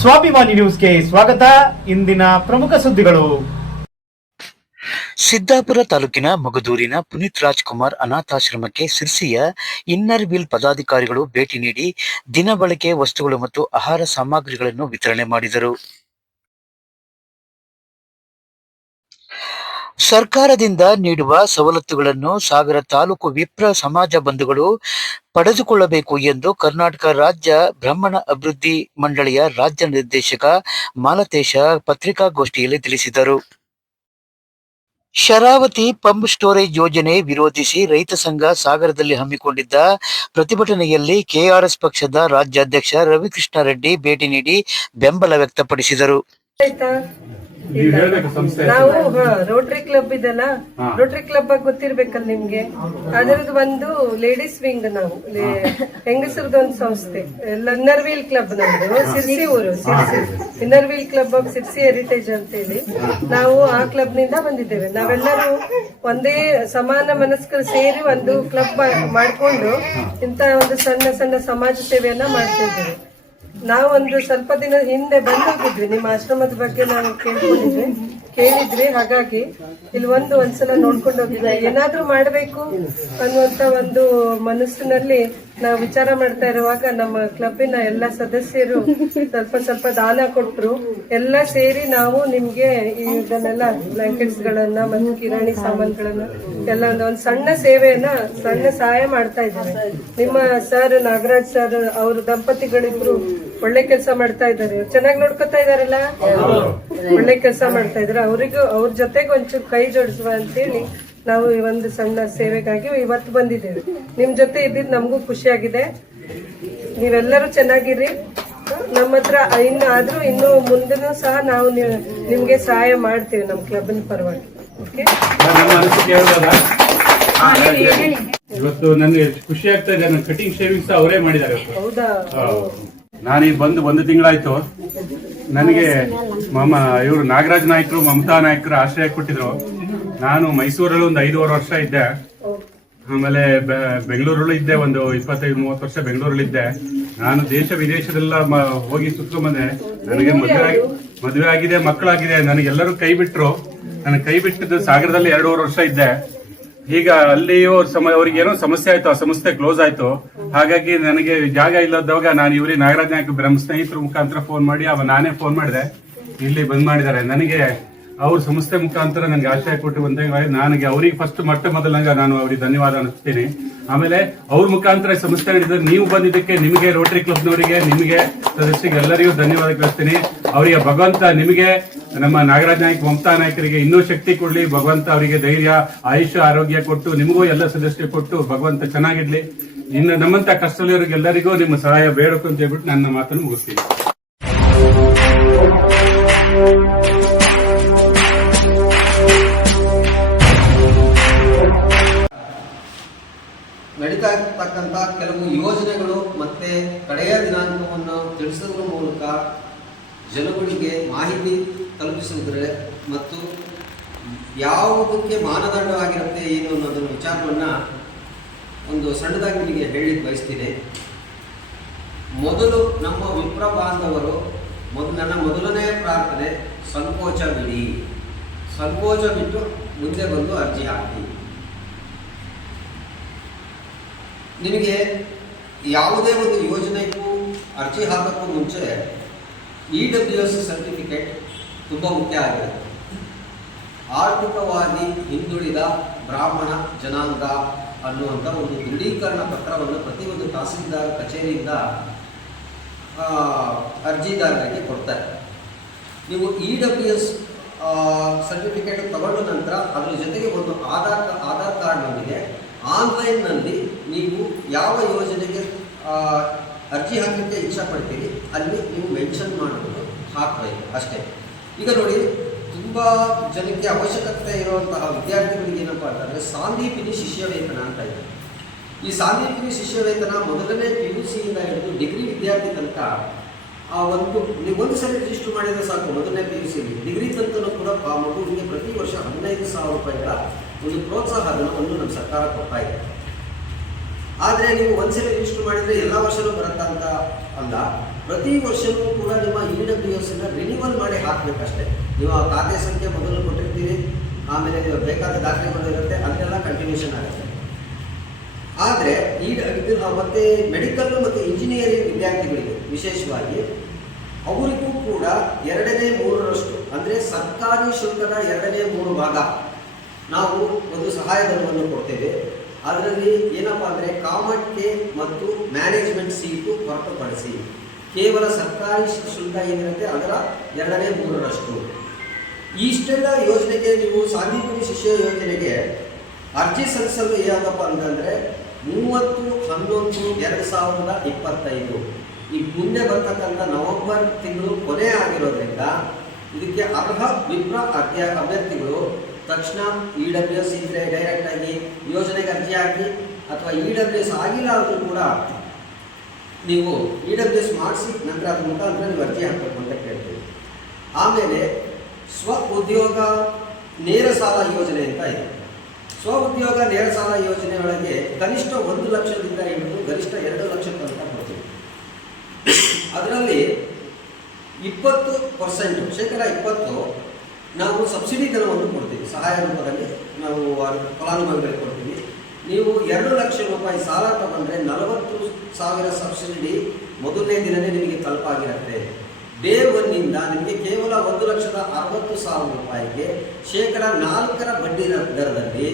ಸ್ವಾಭಿಮಾನಿ ನ್ಯೂಸ್ಗೆ ಸ್ವಾಗತ. ಇಂದಿನ ಪ್ರಮುಖ ಸುದ್ದಿಗಳು. ಸಿದ್ದಾಪುರ ತಾಲೂಕಿನ ಮಗದೂರಿನ ಪುನೀತ್ ರಾಜ್ಕುಮಾರ್ ಅನಾಥಾಶ್ರಮಕ್ಕೆ ಸಿರ್ಸಿಯ ಇನ್ನರ್ ವೀಲ್ ಪದಾಧಿಕಾರಿಗಳು ಭೇಟಿ ನೀಡಿ ದಿನಬಳಕೆ ವಸ್ತುಗಳು ಮತ್ತು ಆಹಾರ ಸಾಮಗ್ರಿಗಳನ್ನು ವಿತರಣೆ ಮಾಡಿದರು. ಸರ್ಕಾರದಿಂದ ನೀಡುವ ಸವಲತ್ತುಗಳನ್ನು ಸಾಗರ ತಾಲೂಕು ವಿಪ್ರ ಸಮಾಜ ಬಂಧುಗಳು ಪಡೆದುಕೊಳ್ಳಬೇಕು ಎಂದು ಕರ್ನಾಟಕ ರಾಜ್ಯ ಬ್ರಾಹ್ಮಣ ಅಭಿವೃದ್ಧಿ ಮಂಡಳಿಯ ರಾಜ್ಯ ನಿರ್ದೇಶಕ ಮಾಲತೇಶ ಪತ್ರಿಕಾಗೋಷ್ಠಿಯಲ್ಲಿ ತಿಳಿಸಿದರು. ಶರಾವತಿ ಪಂಪ್ ಸ್ಟೋರೇಜ್ ಯೋಜನೆ ವಿರೋಧಿಸಿ ರೈತ ಸಂಘ ಸಾಗರದಲ್ಲಿ ಹಮ್ಮಿಕೊಂಡಿದ್ದ ಪ್ರತಿಭಟನೆಯಲ್ಲಿ ಕೆಆರ್ಎಸ್ ಪಕ್ಷದ ರಾಜ್ಯಾಧ್ಯಕ್ಷ ರವಿಕೃಷ್ಣ ರೆಡ್ಡಿ ಭೇಟಿ ನೀಡಿ ಬೆಂಬಲ ವ್ಯಕ್ತಪಡಿಸಿದರು. ನಾವು ರೋಟರಿ ಕ್ಲಬ್ ಇದೆಲ್ಲ, ರೋಟರಿ ಕ್ಲಬ್ ಬಗ್ಗೆ ಗೊತ್ತಿರ್ಬೇಕಲ್ಲ ನಿಮ್ಗೆ. ಅದರದ್ದು ಒಂದು ಲೇಡೀಸ್ ವಿಂಗ್, ನಾವು ಹೆಂಗಸರದ ಒಂದು ಸಂಸ್ಥೆ, ಇನ್ನರ್ ವೀಲ್ ಕ್ಲಬ್ ನಮ್ದು ಸಿರ್ಸಿ ಊರು, inner wheel club of Sirsi heritage ಅಂತ ಹೇಳಿ ನಾವು ಆ ಕ್ಲಬ್ ನಿಂದ ಬಂದಿದ್ದೇವೆ. ನಾವೆಲ್ಲರೂ ಒಂದೇ ಸಮಾನ ಮನಸ್ಕರು ಸೇರಿ ಒಂದು ಕ್ಲಬ್ ಮಾಡ್ಕೊಂಡು ಇಂತ ಒಂದು ಸಣ್ಣ ಸಣ್ಣ ಸಮಾಜ ಸೇವೆಯನ್ನ ಮಾಡ್ತಿದ್ದೇವೆ. ನಾವೊಂದು ಸ್ವಲ್ಪ ದಿನ ಹಿಂದೆ ಬಂದೋಗಿದ್ವಿ, ನಿಮ್ಮ ಆಶ್ರಮದ ಬಗ್ಗೆ ನಾವು ಕೇಳಿದ್ವಿ. ಹಾಗಾಗಿ ಇಲ್ಲಿ ಒಂದ್ಸಲ ನೋಡ್ಕೊಂಡು ಹೋಗಿದ್ವಿ. ಏನಾದ್ರೂ ಮಾಡ್ಬೇಕು ಅನ್ನುವಂತ ಒಂದು ಮನಸ್ಸಿನಲ್ಲಿ ನಾವು ವಿಚಾರ ಮಾಡ್ತಾ ಇರುವಾಗ ನಮ್ಮ ಕ್ಲಬ್ಬಿನ ಎಲ್ಲ ಸದಸ್ಯರು ಸ್ವಲ್ಪ ದಾನ ಕೊಟ್ರು. ಎಲ್ಲ ಸೇರಿ ನಾವು ನಿಮ್ಗೆ ಇದನ್ನೆಲ್ಲ ಬ್ಲಾಂಕೆಟ್ಸ್ ಗಳನ್ನ ಮತ್ತು ಕಿರಾಣಿ ಸಾಮಾನುಗಳನ್ನ ಎಲ್ಲ ಒಂದು ಸಣ್ಣ ಸೇವೆಯನ್ನ, ಸಣ್ಣ ಸಹಾಯ ಮಾಡ್ತಾ ಇದ್ದಾರೆ. ನಿಮ್ಮ ಸರ್ ನಾಗರಾಜ್ ಸರ್ ಅವ್ರ ದಂಪತಿಗಳಿಬ್ರು ಒಳ್ಳೆ ಕೆಲಸ ಮಾಡ್ತಾ ಇದ್ದಾರೆ, ಚೆನ್ನಾಗಿ ನೋಡ್ಕೊತಾ ಇದಾರಲ್ಲ, ಒಳ್ಳೆ ಕೆಲಸ ಮಾಡ್ತಾ ಇದಾರೆ. ಅವ್ರ ಜೊತೆಗೆ ಒಂಚೂರು ಕೈ ಜೋಡಿಸುವ ಅಂತೇಳಿ ನಾವು ಈ ಒಂದು ಸಣ್ಣ ಸೇವೆಗಾಗಿ ಇವತ್ತು ಬಂದಿದ್ದೇವೆ. ನಿಮ್ ಜೊತೆ ಇದ್ದಿದ್ದು ನಮಗೂ ಖುಷಿಯಾಗಿದೆ. ನೀವೆಲ್ಲರೂ ಚೆನ್ನಾಗಿರಿ. ನಮ್ಮ ಹತ್ರ ಇನ್ನು ಮುಂದೆನೂ ಸಹ ನಾವು ನಿಮ್ಗೆ ಸಹಾಯ ಮಾಡ್ತೇವೆ ನಮ್ಮ ಕ್ಲಬ್ನ ಪರವಾಗಿ. ಇವತ್ತು ನನಗೆ ಖುಷಿ ಆಗ್ತಾ ಇದೆ. ನನ್ನ ಕಟಿಂಗ್ ಶೇವಿಂಗ್ಸ್ ಅವರೇ ಮಾಡಿದ್ದಾರೆ. ಹೌದಾ? ನಾನೀಗ ಬಂದು 1 ತಿಂಗಳಾಯ್ತು. ನನಗೆ ಇವರು ನಾಗರಾಜ್ ನಾಯ್ಕರು, ಮಮತಾ ನಾಯ್ಕರು ಆಶ್ರಯ ಕೊಟ್ಟಿದ್ರು. ನಾನು ಮೈಸೂರಲ್ಲಿ ಒಂದು 5.5 ವರ್ಷ ಇದ್ದೆ. ಆಮೇಲೆ ಬೆಂಗಳೂರಲ್ಲೂ ಇದ್ದೆ, ಒಂದು 25-30 ವರ್ಷ ಬೆಂಗಳೂರಲ್ಲಿ ಇದ್ದೆ. ನಾನು ದೇಶ ವಿದೇಶದೆಲ್ಲ ಹೋಗಿ ಸುತ್ಕೊಂಡ್ಬಂದೆ. ನನಗೆ ಮದುವೆ ಆಗಿದೆ, ಮಕ್ಕಳಾಗಿದೆ. ನನಗೆಲ್ಲರೂ ಕೈ ಬಿಟ್ರು. ನನಗೆ ಕೈ ಬಿಟ್ಟಿದ್ದು ಸಾಗರದಲ್ಲಿ 2.5 ವರ್ಷ ಇದ್ದೆ. ಈಗ ಅಲ್ಲಿಯೂ ಅವ್ರಿಗೆ ಏನೋ ಸಮಸ್ಯೆ ಆಯ್ತು, ಆ ಸಂಸ್ಥೆ ಕ್ಲೋಸ್ ಆಯ್ತು. ಹಾಗಾಗಿ ನನಗೆ ಜಾಗ ಇಲ್ಲದವಾಗ ನಾನು ಇವ್ರಿಗೆ ನಾಗರಾಜ್ ನಾಯ್ಕ ಬ್ರಹ್ಮ ಸ್ನೇಹಿತರ ಮುಖಾಂತರ ಫೋನ್ ಮಾಡಿ ನಾನೇ ಫೋನ್ ಮಾಡಿದೆ. ಇಲ್ಲಿ ಬಂದ್ ಮಾಡಿದ್ದಾರೆ. ನನಗೆ ಅವ್ರ ಸಂಸ್ಥೆ ಮುಖಾಂತರ ನನಗೆ ಆಶ್ರಯ ಕೊಟ್ಟು ಬಂದಾಗ ನನಗೆ ಅವ್ರಿಗೆ ಫಸ್ಟ್ ಮೊದಲಾಗ ನಾನು ಅವ್ರಿಗೆ ಧನ್ಯವಾದ ಅನಿಸ್ತೀನಿ. ಆಮೇಲೆ ಅವ್ರ ಮುಖಾಂತರ ಸಂಸ್ಥೆ ನಡೆಸಿದ್ರೆ ನೀವು ಬಂದಿದ್ದಕ್ಕೆ ನಿಮಗೆ, ರೋಟರಿ ಕ್ಲಬ್ನವರಿಗೆ, ನಿಮಗೆ ಸದಸ್ಯರಿಗೆ ಎಲ್ಲರಿಗೂ ಧನ್ಯವಾದ ಕಳಿಸ್ತೀನಿ. ಅವರಿಗೆ ಭಗವಂತ, ನಿಮಗೆ ನಮ್ಮ ನಾಗರಾಜ್ ನಾಯ್ಕ, ಮಮತಾ ನಾಯ್ಕರಿಗೆ ಇನ್ನೂ ಶಕ್ತಿ ಕೊಡ್ಲಿ. ಭಗವಂತ ಅವರಿಗೆ ಧೈರ್ಯ, ಆಯುಷ್ಯ, ಆರೋಗ್ಯ ಕೊಟ್ಟು, ನಿಮಗೂ ಎಲ್ಲ ಸದಸ್ಯರು ಕೊಟ್ಟು ಭಗವಂತ ಚೆನ್ನಾಗಿಡ್ಲಿ. ಇನ್ನು ನಮ್ಮಂತ ಕಷ್ಟದಲ್ಲಿರೋರಿಗೆ ಎಲ್ಲರಿಗೂ ನಿಮ್ಮ ಸಹಾಯ ಬೇಡಕು ಅಂತ ಹೇಳ್ಬಿಟ್ಟು ನನ್ನ ಮಾತನ್ನು ಮುಗಿಸ್ತೀನಿ. ನಡೀತಾ ಇರ್ತಕ್ಕಂಥ ಕೆಲವು ಯೋಜನೆಗಳು ಮತ್ತೆ ಕಡೆಯ ದಿನಾಂಕವನ್ನು ತಿಳಿಸೋದ್ರ ಮೂಲಕ ಜನಗಳಿಗೆ ಮಾಹಿತಿ ತಲುಪಿಸಿದ್ರೆ ಮತ್ತು ಯಾವುದಕ್ಕೆ ಮಾನದಂಡವಾಗಿರುತ್ತೆ ಏನು ಅನ್ನೋದನ್ನ ವಿಚಾರವನ್ನು ಒಂದು ಸಣ್ಣದಾಗಿ ನಿಮಗೆ ಹೇಳಲಿಕ್ಕೆ ಬಯಸ್ತೀನಿ. ಮೊದಲು ನಮ್ಮ ವಿಪ್ರ ಬಾಂಧವರು ನನ್ನ ಮೊದಲನೇ ಪ್ರಾರ್ಥನೆ, ಸಂಕೋಚ ಬಿಡಿ. ಸಂಕೋಚ ಬಿಟ್ಟು ಮುಂದೆ ಬಂದು ಅರ್ಜಿ ಹಾಕಿ. ನಿಮಗೆ ಯಾವುದೇ ಒಂದು ಯೋಜನೆಗೂ ಅರ್ಜಿ ಹಾಕೋಕ್ಕೂ ಮುಂಚೆ EWS ಸರ್ಟಿಫಿಕೇಟ್ ತುಂಬ ಮುಖ್ಯ ಆಗಿರುತ್ತೆ. ಆರ್ಥಿಕವಾಗಿ ಹಿಂದುಳಿದ ಬ್ರಾಹ್ಮಣ ಜನಾಂಗ ಅನ್ನುವಂಥ ಒಂದು ದೃಢೀಕರಣ ಪತ್ರವನ್ನು ಪ್ರತಿಯೊಂದು ತಹಸೀಲ್ದಾರ್ ಕಚೇರಿಯಿಂದ ಅರ್ಜಿದಾರರಿಗೆ ಕೊಡ್ತಾರೆ. ನೀವು EWS ಸರ್ಟಿಫಿಕೇಟ್ ತಗೊಂಡ ನಂತರ ಅದರ ಜೊತೆಗೆ ಒಂದು ಆಧಾರ್ ಕಾರ್ಡ್ನೊಂದಿಗೆ ಆನ್ಲೈನ್ನಲ್ಲಿ ನೀವು ಯಾವ ಯೋಜನೆಗೆ ಅರ್ಜಿ ಹಾಕಲಿಕ್ಕೆ ಇಚ್ಛೆ ಪಡ್ತೀರಿ ಅಲ್ಲಿ ನೀವು ಮೆನ್ಷನ್ ಮಾಡೋದು ಹಾಕಬೇಕು ಅಷ್ಟೇ. ಈಗ ನೋಡಿ, ತುಂಬ ಜನಕ್ಕೆ ಅವಶ್ಯಕತೆ ಇರುವಂತಹ ವಿದ್ಯಾರ್ಥಿಗಳಿಗೆ ಏನಪ್ಪ ಅಂತಂದರೆ ಸಾಂದೀಪಿನಿ ಶಿಷ್ಯ ವೇತನ ಅಂತ ಇದೆ. ಈ ಸಾಂದೀಪಿನಿ ಶಿಷ್ಯ ವೇತನ ಮೊದಲನೇ PUC ಇಂದ ಹಿಡಿದು ಡಿಗ್ರಿ ವಿದ್ಯಾರ್ಥಿ ತನಕ ನೀವು ಸಲ ರಿಜಿಸ್ಟರ್ ಮಾಡಿದರೆ ಸಾಕು. ಮೊದಲನೇ PUC ಡಿಗ್ರಿ ತನಕನೂ ಕೂಡ ಆ ಮಗುವಿಗೆ ಪ್ರತಿ ವರ್ಷ 15,000 ರೂಪಾಯಿಗಳ ಒಂದು ಪ್ರೋತ್ಸಾಹ ಧನವನ್ನು ನಮ್ಮ ಸರ್ಕಾರ ಕೊಡ್ತಾ ಇದೆ. ಆದರೆ ನೀವು ಒಂದ್ಸಲ ರಿಜಿಸ್ಟರ್ ಮಾಡಿದರೆ ಎಲ್ಲ ವರ್ಷವೂ ಬರುತ್ತಾ ಅಂತ ಅಲ್ಲ. ಪ್ರತಿ ವರ್ಷವೂ ಕೂಡ ನಿಮ್ಮ ಡಬ್ಲ್ಯೂ ರಿನ್ಯೂವಲ್ ಮಾಡಿ ಹಾಕಬೇಕಷ್ಟೇ. ನೀವು ಆ ಖಾತೆ ಸಂಖ್ಯೆ ಮೊದಲು ಕೊಟ್ಟಿರ್ತೀರಿ, ಆಮೇಲೆ ನೀವು ಬೇಕಾದ ದಾಖಲೆಗಳು ಇರುತ್ತೆ, ಅದನ್ನೆಲ್ಲ ಕಂಟಿನ್ಯೂಷನ್ ಆಗುತ್ತೆ. ಆದರೆ ಇದು ಮತ್ತೆ ಮೆಡಿಕಲ್ ಮತ್ತು ಇಂಜಿನಿಯರಿಂಗ್ ವಿದ್ಯಾರ್ಥಿಗಳಿಗೆ ವಿಶೇಷವಾಗಿ ಅವರಿಗೂ ಕೂಡ 2/3 ಅಂದರೆ ಸರ್ಕಾರಿ ಶುಲ್ಕದ 2/3 ಭಾಗ ನಾವು ಒಂದು ಸಹಾಯಧನವನ್ನು ಕೊಡ್ತೇವೆ. ಅದರಲ್ಲಿ ಏನಪ್ಪ ಅಂದರೆ ಕಾಮರ್ಟ್ಗೆ ಮತ್ತು ಮ್ಯಾನೇಜ್ಮೆಂಟ್ ಸೀಟು ಹೊರತುಪಡಿಸಿ ಕೇವಲ ಸರ್ಕಾರಿ ಶುಲ್ಕ ಏನಿರುತ್ತೆ ಅದರ 2/3. ಇಷ್ಟೆಲ್ಲ ಯೋಜನೆಗೆ ನೀವು ಸಾಂದೀಪನಿ ಶಿಷ್ಯ ಯೋಜನೆಗೆ ಅರ್ಜಿ ಸಲ್ಲಿಸಲು ಯಾವುದಪ್ಪ ಅಂತಂದರೆ 30/11/2025 ಈ ಮುಂದೆ ಬರ್ತಕ್ಕಂಥ ನವೆಂಬರ್ ತಿಂಗಳು ಕೊನೆ ಆಗಿರೋದ್ರಿಂದ ಇದಕ್ಕೆ ಅರ್ಹ ವಿಪ್ರ ಅಭ್ಯರ್ಥಿಗಳು ತಕ್ಷಣ EWS ಇದ್ದರೆ ಡೈರೆಕ್ಟಾಗಿ ಯೋಜನೆಗೆ ಅರ್ಜಿ ಹಾಕಿ, ಅಥವಾ EWS ಆಗಿಲ್ಲ ಆದರೂ ಕೂಡ ನೀವು EWS ಮಾಡಿಸಿ ನಂತರ ಅದ್ರ ಮುಖಾಂತರ ನೀವು ಅರ್ಜಿ ಹಾಕಬೇಕು ಅಂತ ಕೇಳ್ತೀವಿ. ಆಮೇಲೆ ಸ್ವ ಉದ್ಯೋಗ ನೇರ ಸಾಲ ಯೋಜನೆ ಅಂತ ಇದೆ. ಸ್ವ ಉದ್ಯೋಗ ನೇರ ಸಾಲ ಯೋಜನೆ ಒಳಗೆ ಕನಿಷ್ಠ 1 ಲಕ್ಷದಿಂದ ಹಿಡಿದು ಗರಿಷ್ಠ 2 ಲಕ್ಷ ತನಕ ಕೊಡ್ತೀವಿ. ಅದರಲ್ಲಿ 20% ಶೇಕಡ 20 ನಾವು ಸಬ್ಸಿಡಿ ಧನವನ್ನು ಕೊಡ್ತೀವಿ, ಸಹಾಯ ರೂಪದಲ್ಲಿ ನಾವು ಫಲಾನುಭವಿಗಳಿಗೆ ಕೊಡ್ತೀವಿ. ನೀವು 2 ಲಕ್ಷ ರೂಪಾಯಿ ಸಾಲ ತಗೊಂಡ್ರೆ 40,000 ಸಬ್ಸಿಡಿ ಮೊದಲನೇ ದಿನವೇ ನಿಮಗೆ ತಲುಪಾಗಿರುತ್ತೆ. ಡೇ 1ನಿಂದ ನಿಮಗೆ ಕೇವಲ 1,60,000 ರೂಪಾಯಿಗೆ ಶೇಕಡ 4 ಬಡ್ಡಿ ದರದಲ್ಲಿ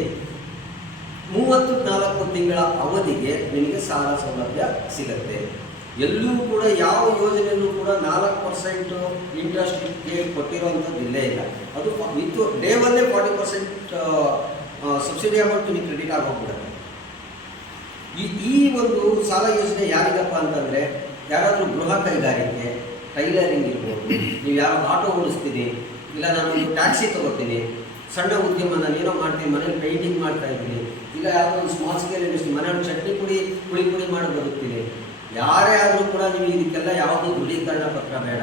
34 ತಿಂಗಳ ಅವಧಿಗೆ ನಿಮಗೆ ಸಾಲ ಸೌಲಭ್ಯ ಸಿಗುತ್ತೆ. ಎಲ್ಲೂ ಕೂಡ ಯಾವ ಯೋಜನೆಯಲ್ಲೂ ಕೂಡ 4% ಇಂಟ್ರೆಸ್ಟ್ ಕೊಟ್ಟಿರುವಂಥದ್ದು ಇಲ್ಲೇ ಇಲ್ಲ. ಅದು ವಿತ್ ಡೇ 1 40% ಸಬ್ಸಿಡಿ ಅಮೌಂಟ್ ನಿಮಗೆ ಕ್ರೆಡಿಟ್ ಆಗೋಗ್ಬಿಡುತ್ತೆ. ಈ ಒಂದು ಸಾಲ ಯೋಜನೆ ಯಾರಿಗಪ್ಪ ಅಂತಂದರೆ, ಯಾರಾದರೂ ಗೃಹ ಕೈಗಾರಿಕೆ, ಟೈಲರಿಂಗ್ ಇರ್ಬೋದು, ನೀವು ಯಾರೋ ಆಟೋ ಓಡಿಸ್ತೀನಿ, ಇಲ್ಲ ನಾನು ಟ್ಯಾಕ್ಸಿ ತೊಗೋತೀನಿ, ಸಣ್ಣ ಉದ್ಯಮ ನಾನೇನೋ ಮಾಡ್ತೀನಿ, ಮನೇಲಿ ಪೇಂಟಿಂಗ್ ಮಾಡ್ತಾ ಇದ್ದೀನಿ, ಇಲ್ಲ ಯಾವುದೋ ಒಂದು ಸ್ಮಾಲ್ ಸ್ಕೇಲ್ ಇಂಡಸ್ಟ್ರಿ, ಮನೆಯಲ್ಲಿ ಚಟ್ನಿ ಪುಡಿ ಮಾಡಿ ಬದುಕ್ತೀನಿ, ಯಾರೇ ಆದರೂ ಕೂಡ ನಿಮಗೆ ಇದಕ್ಕೆಲ್ಲ ಯಾವುದೂ ದೃಢೀಕರಣ ಪತ್ರ ಬೇಡ.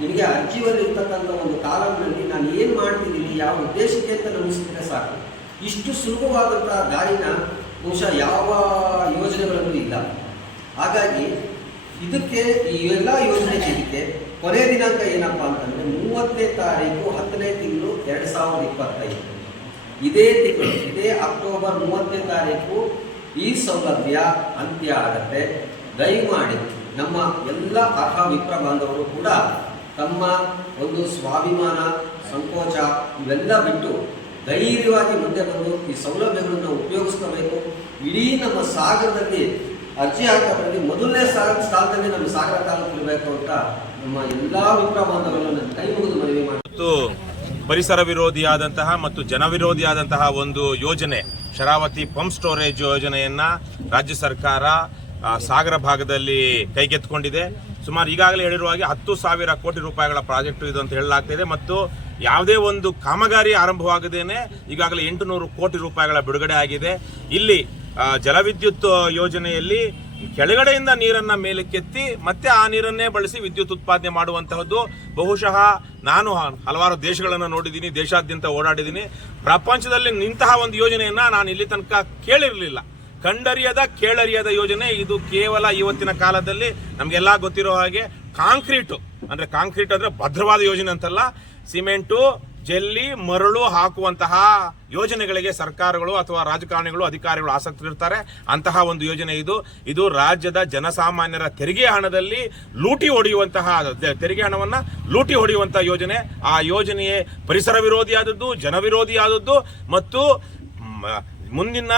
ನಿಮಗೆ ಅರ್ಜಿಯಲ್ಲಿ ಇರ್ತಕ್ಕಂಥ ಒಂದು ಕಾಲಮ್ನಲ್ಲಿ ನಾನು ಏನು ಮಾಡ್ತಿದ್ದೀನಿ, ಯಾವ ಉದ್ದೇಶಕ್ಕೆ ಅಂತ ನಮಿಸಿದ್ರೆ ಸಾಕು. ಇಷ್ಟು ಸುಲಭವಾದಂಥ ದಾರಿನ ಬಹುಶಃ ಯಾವ ಯೋಜನೆಗಳಲ್ಲೂ ಇಲ್ಲ. ಹಾಗಾಗಿ ಇದಕ್ಕೆ ಈ ಎಲ್ಲ ಯೋಜನೆಗೆ ಇದಕ್ಕೆ ಕೊನೆ ದಿನಾಂಕ ಏನಪ್ಪ ಅಂತಂದರೆ 30ನೇ ತಾರೀಕು 10ನೇ ತಿಂಗಳು 2025. ಇದೇ ತಿಂಗಳು, ಇದೇ ಅಕ್ಟೋಬರ್ 30ನೇ ತಾರೀಕು ಈ ಸೌಲಭ್ಯ ಅಂತ್ಯ ಆಗತ್ತೆ. ದಯಮಾಡಿ ನಮ್ಮ ಎಲ್ಲ ಅರ್ಹ ವಿಪ್ರ ಬಾಂಧವರು ಕೂಡ ತಮ್ಮ ಒಂದು ಸ್ವಾಭಿಮಾನ, ಸಂಕೋಚ ಇವೆಲ್ಲ ಬಿಟ್ಟು ಧೈರ್ಯವಾಗಿ ಮುಂದೆ ಬಂದು ಈ ಸೌಲಭ್ಯಗಳನ್ನು ಉಪಯೋಗಿಸ್ಕೋಬೇಕು. ಇಡೀ ನಮ್ಮ ಸಾಗರದಲ್ಲಿ ಅರ್ಜಿ ಹಾಕೋದ್ರಲ್ಲಿ ಮೊದಲನೇ ಸ್ಥಾನದಲ್ಲಿ ನಮ್ಮ ಸಾಗರ ತಾಲೂಕು ಇರಬೇಕು ಅಂತ ನಮ್ಮ ಎಲ್ಲ ವಿಪ್ರ ಬಾಂಧವರನ್ನು ಕೈ ಮುಗಿದು ಮನವಿ ಮಾಡಿ. ಮತ್ತು ಪರಿಸರ ವಿರೋಧಿಯಾದಂತಹ ಮತ್ತು ಜನವಿರೋಧಿಯಾದಂತಹ ಒಂದು ಯೋಜನೆ ಶರಾವತಿ ಪಂಪ್ ಸ್ಟೋರೇಜ್ ಯೋಜನೆಯನ್ನ ರಾಜ್ಯ ಸರ್ಕಾರ ಸಾಗರ ಭಾಗದಲ್ಲಿ ಕೈಗೆತ್ತಿಕೊಂಡಿದೆ. ಸುಮಾರು ಈಗಾಗಲೇ ಹೇಳಿರುವ ಹಾಗೆ 10,000 ಕೋಟಿ ರೂಪಾಯಿಗಳ ಪ್ರಾಜೆಕ್ಟ್ ಇದು ಅಂತ ಹೇಳಲಾಗ್ತಿದೆ. ಮತ್ತು ಯಾವುದೇ ಒಂದು ಕಾಮಗಾರಿ ಆರಂಭವಾಗದೇನೆ ಈಗಾಗಲೇ 800 ಕೋಟಿ ರೂಪಾಯಿಗಳ ಬಿಡುಗಡೆ ಆಗಿದೆ. ಇಲ್ಲಿ ಜಲವಿದ್ಯುತ್ ಯೋಜನೆಯಲ್ಲಿ ಕೆಳಗಡೆಯಿಂದ ನೀರನ್ನ ಮೇಲಕ್ಕೆತ್ತಿ ಮತ್ತೆ ಆ ನೀರನ್ನೇ ಬಳಸಿ ವಿದ್ಯುತ್ ಉತ್ಪಾದನೆ ಮಾಡುವಂತಹದ್ದು. ಬಹುಶಃ ನಾನು ಹಲವಾರು ದೇಶಗಳನ್ನು ನೋಡಿದ್ದೀನಿ, ದೇಶಾದ್ಯಂತ ಓಡಾಡಿದ್ದೀನಿ. ಪ್ರಪಂಚದಲ್ಲಿ ಇಂತಹ ಒಂದು ಯೋಜನೆಯನ್ನ ನಾನು ಇಲ್ಲಿ ತನಕ ಕೇಳಿರಲಿಲ್ಲ. ಕಂಡರಿಯದ ಕೇಳರಿಯದ ಯೋಜನೆ ಇದು. ಕೇವಲ ಇವತ್ತಿನ ಕಾಲದಲ್ಲಿ ನಮಗೆಲ್ಲ ಗೊತ್ತಿರೋ ಹಾಗೆ ಕಾಂಕ್ರೀಟ್ ಅಂದ್ರೆ ಭದ್ರವಾದ ಯೋಜನೆ ಅಂತಲ್ಲ, ಸಿಮೆಂಟು, ಜಲ್ಲಿ, ಮರಳು ಹಾಕುವಂತಹ ಯೋಜನೆಗಳಿಗೆ ಸರ್ಕಾರಗಳು ಅಥವಾ ರಾಜಕಾರಣಿಗಳು, ಅಧಿಕಾರಿಗಳು ಆಸಕ್ತರಿರ್ತಾರೆ. ಅಂತಹ ಒಂದು ಯೋಜನೆ ಇದು ರಾಜ್ಯದ ಜನಸಾಮಾನ್ಯರ ತೆರಿಗೆ ಹಣದಲ್ಲಿ ಲೂಟಿ ಹೊಡೆಯುವಂತಹ, ತೆರಿಗೆ ಹಣವನ್ನ ಲೂಟಿ ಹೊಡೆಯುವಂತಹ ಯೋಜನೆ. ಆ ಯೋಜನೆಯೇ ಪರಿಸರ ವಿರೋಧಿಯಾದದ್ದು, ಜನವಿರೋಧಿಯಾದದ್ದು ಮತ್ತು ಮುಂದಿನ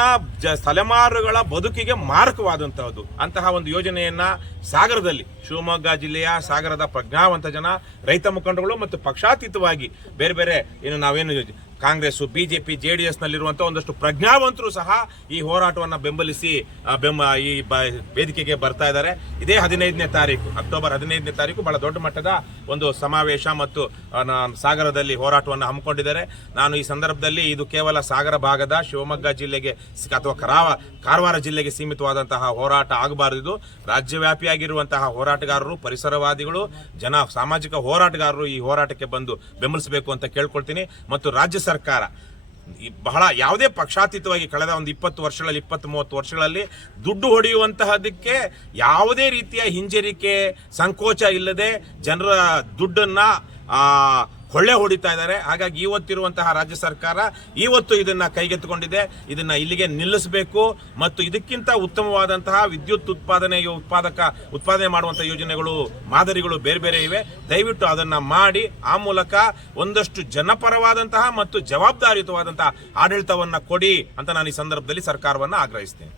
ತಲೆಮಾರುಗಳ ಬದುಕಿಗೆ ಮಾರಕವಾದಂತಹದ್ದು. ಅಂತಹ ಒಂದು ಯೋಜನೆಯನ್ನ ಸಾಗರದಲ್ಲಿ, ಶಿವಮೊಗ್ಗ ಜಿಲ್ಲೆಯ ಸಾಗರದ ಪ್ರಜ್ಞಾವಂತ ಜನ, ರೈತ ಮುಖಂಡಗಳು ಮತ್ತು ಪಕ್ಷಾತೀತವಾಗಿ ಬೇರೆ ನಾವೇನು ಕಾಂಗ್ರೆಸ್, ಬಿಜೆಪಿ, JDS ನಲ್ಲಿರುವಂತಹ ಒಂದಷ್ಟು ಪ್ರಜ್ಞಾವಂತರು ಸಹ ಈ ಹೋರಾಟವನ್ನು ಬೆಂಬಲಿಸಿ ಈ ವೇದಿಕೆಗೆ ಬರ್ತಾ ಇದ್ದಾರೆ. ಇದೇ 15ನೇ ತಾರೀಕು, ಅಕ್ಟೋಬರ್ 15ನೇ ತಾರೀಕು ಬಹಳ ದೊಡ್ಡ ಮಟ್ಟದ ಒಂದು ಸಮಾವೇಶ ಮತ್ತು ಸಾಗರದಲ್ಲಿ ಹೋರಾಟವನ್ನು ಹಮ್ಮಿಕೊಂಡಿದ್ದಾರೆ. ನಾನು ಈ ಸಂದರ್ಭದಲ್ಲಿ ಇದು ಕೇವಲ ಸಾಗರ ಭಾಗದ ಶಿವಮೊಗ್ಗ ಜಿಲ್ಲೆಗೆ ಅಥವಾ ಕಾರವಾರ ಜಿಲ್ಲೆಗೆ ಸೀಮಿತವಾದಂತಹ ಹೋರಾಟ ಆಗಬಾರದು. ರಾಜ್ಯವ್ಯಾಪಿಯಾಗಿರುವಂತಹ ಹೋರಾಟಗಾರರು, ಪರಿಸರವಾದಿಗಳು, ಸಾಮಾಜಿಕ ಹೋರಾಟಗಾರರು ಈ ಹೋರಾಟಕ್ಕೆ ಬಂದು ಬೆಂಬಲಿಸಬೇಕು ಅಂತ ಕೇಳ್ಕೊಳ್ತೀನಿ. ಮತ್ತು ರಾಜ್ಯ ಸರ್ಕಾರ ಬಹಳ ಯಾವುದೇ ಪಕ್ಷಾತೀತವಾಗಿ ಕಳೆದ ಒಂದು 20 ವರ್ಷಗಳಲ್ಲಿ 20-30 ವರ್ಷಗಳಲ್ಲಿ ದುಡ್ಡು ಹೊಡೆಯುವಂತಹದಕ್ಕೆ ಯಾವುದೇ ರೀತಿಯ ಹಿಂಜರಿಕೆ ಸಂಕೋಚ ಇಲ್ಲದೆ ಜನರ ದುಡ್ಡನ್ನ ಕೊಳ್ಳೆ ಹೊಡಿತಾ ಇದ್ದಾರೆ. ಹಾಗಾಗಿ ಇವತ್ತಿರುವಂತಹ ರಾಜ್ಯ ಸರ್ಕಾರ ಇವತ್ತು ಇದನ್ನ ಕೈಗೆತ್ತಿಕೊಂಡಿದೆ. ಇದನ್ನ ಇಲ್ಲಿಗೆ ನಿಲ್ಲಿಸಬೇಕು ಮತ್ತು ಇದಕ್ಕಿಂತ ಉತ್ತಮವಾದಂತಹ ವಿದ್ಯುತ್ ಉತ್ಪಾದನೆ ಮಾಡುವಂತಹ ಯೋಜನೆಗಳು ಮಾದರಿಗಳು ಬೇರೆ ಬೇರೆ ಇವೆ. ದಯವಿಟ್ಟು ಅದನ್ನ ಮಾಡಿ ಆ ಮೂಲಕ ಒಂದಷ್ಟು ಜನಪರವಾದಂತಹ ಮತ್ತು ಜವಾಬ್ದಾರಿಯುತವಾದಂತಹ ಆಡಳಿತವನ್ನ ಕೊಡಿ ಅಂತ ನಾನು ಈ ಸಂದರ್ಭದಲ್ಲಿ ಸರ್ಕಾರವನ್ನ ಆಗ್ರಹಿಸ್ತೇನೆ.